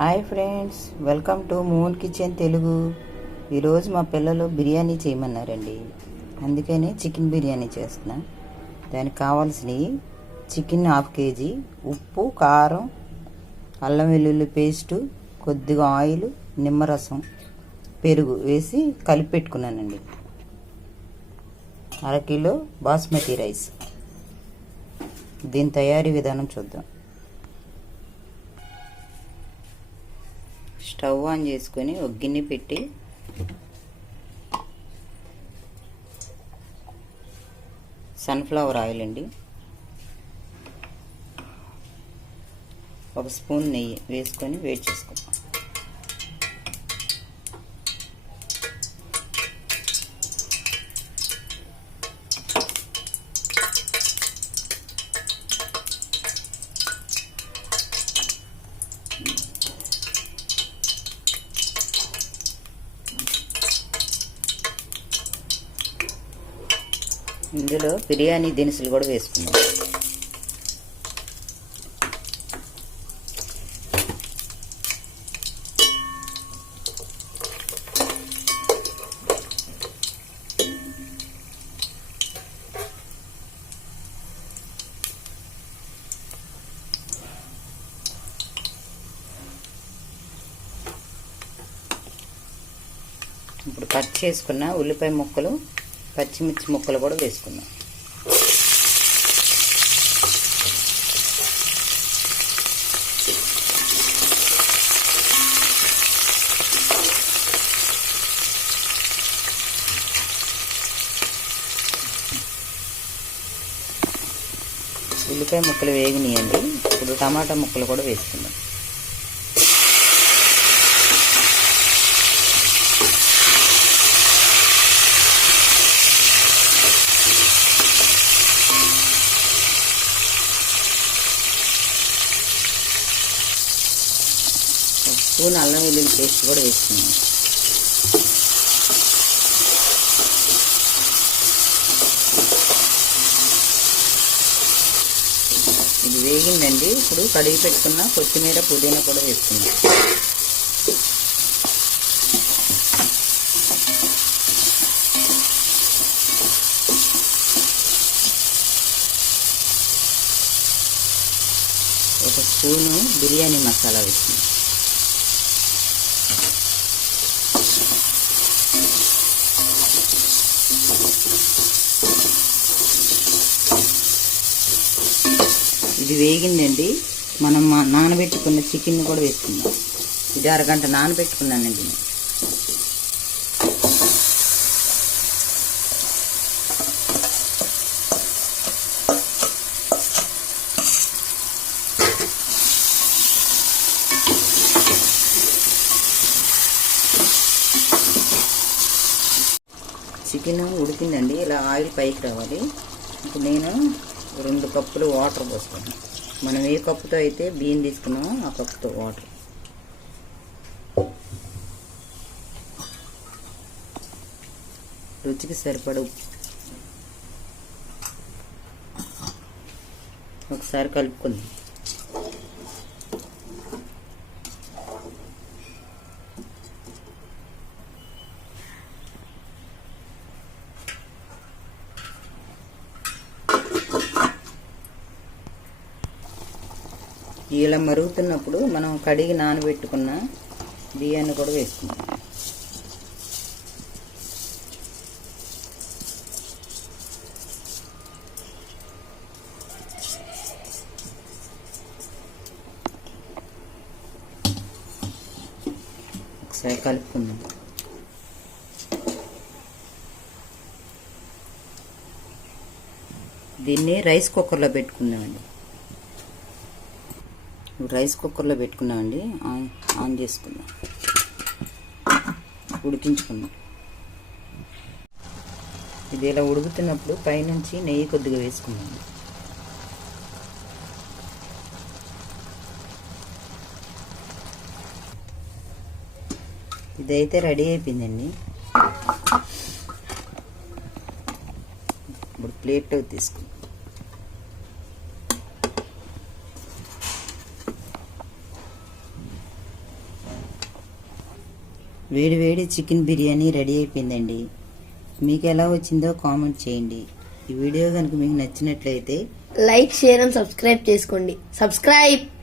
Hi friends, welcome to moon kitchen Telugu. ఈరోజు మా పిల్లలు బిర్యానీ చేయమన్నారండి, అందుకని చికెన్ బిర్యానీ చేస్తున్నా. దానికి కావాల్సినవి చికెన్ 1/2 kg, ఉప్పు, కారం, అల్లం వెల్లుల్లి పేస్టు, కొద్దిగా ఆయిల్, నిమ్మరసం, పెరుగు వేసి కలిపి పెట్టుకున్నానండి. 1/2 కిలో బాస్మతి రైస్. దీని తయారీ విధానం చూద్దాం. స్టవ్ ఆన్ చేసుకొని ఒక గిన్నె పెట్టి సన్ఫ్లవర్ ఆయిల్ అండి, 1 స్పూన్ నెయ్యి వేసుకొని వేడి చేసుకుంటాం. ఇందులో బిర్యానీ దినుసులు కూడా వేసుకున్నాం. ఇప్పుడు కట్ చేసుకున్న ఉల్లిపాయ ముక్కలు, పచ్చిమిర్చి ముక్కలు కూడా వేసుకున్నాం. ఉల్లిపాయ ముక్కలు వేగినాయండి. ఇప్పుడు టమాటా ముక్కలు కూడా వేసుకుందాం. స్పూన్ అల్లం వెల్లుల్లి పేస్ట్ కూడా వేసుకున్నాం. ఇది వేగిందండి. ఇప్పుడు కడిగి పెట్టుకున్న కొత్తిమీర, పుదీనా కూడా వేసుకున్నాం. ఒక స్పూను బిర్యానీ మసాలా వేసుకున్నాం. ఇది వేగిందండి. మనం నానబెట్టుకున్న చికెన్ కూడా వేసుకుందాం. ఇది 1 గంట నానబెట్టుకున్నానండి నేను. చికెన్ ఉడికిందండి. ఇలా ఆయిల్ పైకి రావాలి. ఇప్పుడు నేను 2 కప్పులు వాటర్ పోసుకున్నాను. మనం ఏ కప్పుతో అయితే బియ్యం తీసుకున్నామో ఆ కప్పుతో వాటర్. రుచికి సరిపడ ఒకసారి కలుపుకుందాం. ఇలా మరుగుతున్నప్పుడు మనం కడిగి నానబెట్టుకున్న బియ్యాన్ని కూడా వేసుకుందాం. ఒకసారి కలుపుకుందాం. దీన్ని రైస్ కుక్కర్లో పెట్టుకుందామండి. రైస్ కుక్కర్లో పెట్టుకున్నామండి. ఆన్ చేసుకుందాం, ఉడికించుకుందాం. ఇది ఇలా ఉడుకుతున్నప్పుడు పైనుంచి నెయ్యి కొద్దిగా వేసుకుందాం. ఇదైతే రెడీ అయిపోయిందండి. ఇప్పుడు ప్లేట్లో తీసుకుందాం. వేడి వేడి చికెన్ బిర్యానీ రెడీ అయిపోయిందండి. మీకు ఎలా వచ్చిందో కామెంట్ చేయండి. ఈ వీడియో కనుక మీకు నచ్చినట్లయితే లైక్, షేర్ అండ్ సబ్స్క్రైబ్ చేసుకోండి. సబ్స్క్రైబ్.